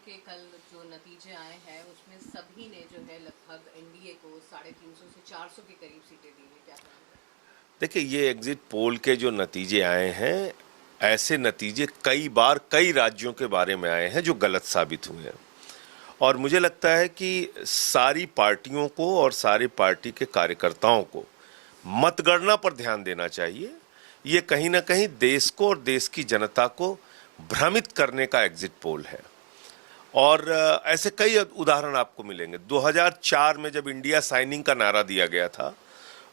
के कल जो नतीजे आए हैं उसमें सभी ने जो है लगभग एनडीए को 350 से 400 के करीब सीटें दी हैं, क्या कहेंगे? देखिए, ये एग्जिट पोल के जो नतीजे आए हैं, ऐसे नतीजे कई बार कई राज्यों के बारे में आए हैं जो गलत साबित हुए हैं। और मुझे लगता है कि सारी पार्टियों को और सारी पार्टी के कार्यकर्ताओं को मतगणना पर ध्यान देना चाहिए। ये कहीं ना कहीं देश को और देश की जनता को भ्रमित करने का एग्जिट पोल है। और ऐसे कई उदाहरण आपको मिलेंगे। 2004 में जब इंडिया साइनिंग का नारा दिया गया था,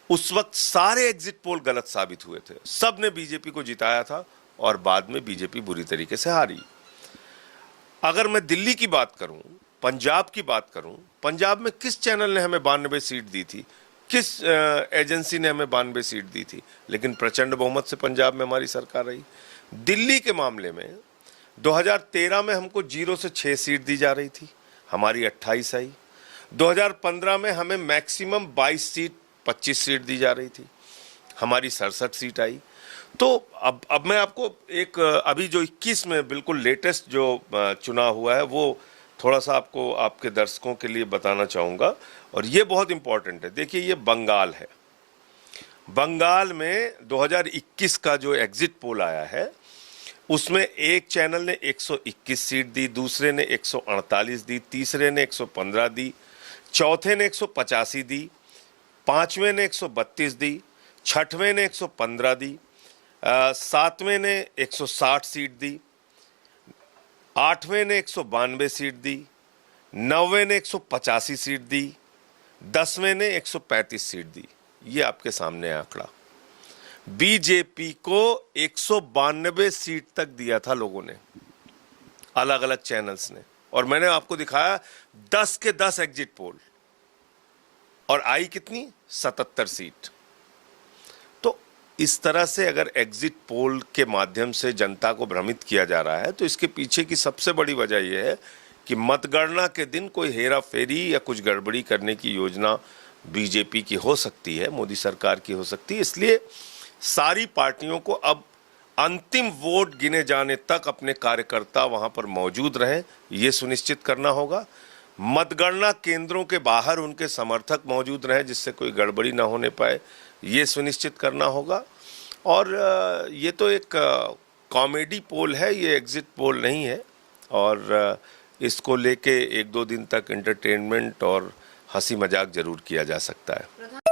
उस वक्त सारे एग्जिट पोल गलत साबित हुए थे। सब ने बीजेपी को जिताया था और बाद में बीजेपी बुरी तरीके से हारी। अगर मैं दिल्ली की बात करूं, पंजाब की बात करूं, पंजाब में किस चैनल ने हमें 92 सीट दी थी, किस एजेंसी ने हमें 92 सीट दी थी, लेकिन प्रचंड बहुमत से पंजाब में हमारी सरकार रही। दिल्ली के मामले में 2013 में हमको 0 से 6 सीट दी जा रही थी, हमारी 28 आई। 2015 में हमें मैक्सिमम 22 सीट 25 सीट दी जा रही थी, हमारी 67 सीट आई। तो अब मैं आपको एक अभी जो 21 में बिल्कुल लेटेस्ट जो चुनाव हुआ है वो थोड़ा सा आपको आपके दर्शकों के लिए बताना चाहूँगा, और ये बहुत इंपॉर्टेंट है। देखिए, ये बंगाल है। बंगाल में 2021 का जो एग्जिट पोल आया है, उसमें एक चैनल ने 121 सीट दी, दूसरे ने 148 दी, तीसरे ने 115 दी, चौथे ने 185 दी, पांचवें ने 132 दी, छठवें ने 115 दी, सातवें ने 160 सीट दी, आठवें ने 192 सीट दी, नौवें ने 185 सीट दी, 10वें ने 135 सीट दी। ये आपके सामने आंकड़ा। बीजेपी को 192 सीट तक दिया था लोगों ने, अलग अलग चैनल्स ने, और मैंने आपको दिखाया 10 के 10 एग्जिट पोल, और आई कितनी? 77 सीट। तो इस तरह से अगर एग्जिट पोल के माध्यम से जनता को भ्रमित किया जा रहा है, तो इसके पीछे की सबसे बड़ी वजह यह है कि मतगणना के दिन कोई हेरा फेरी या कुछ गड़बड़ी करने की योजना बीजेपी की हो सकती है, मोदी सरकार की हो सकती है। इसलिए सारी पार्टियों को अब अंतिम वोट गिने जाने तक अपने कार्यकर्ता वहां पर मौजूद रहें, ये सुनिश्चित करना होगा। मतगणना केंद्रों के बाहर उनके समर्थक मौजूद रहें, जिससे कोई गड़बड़ी ना होने पाए, ये सुनिश्चित करना होगा। और ये तो एक कॉमेडी पोल है, ये एग्जिट पोल नहीं है, और इसको लेके 1-2 दिन तक एंटरटेनमेंट और हंसी मजाक जरूर किया जा सकता है।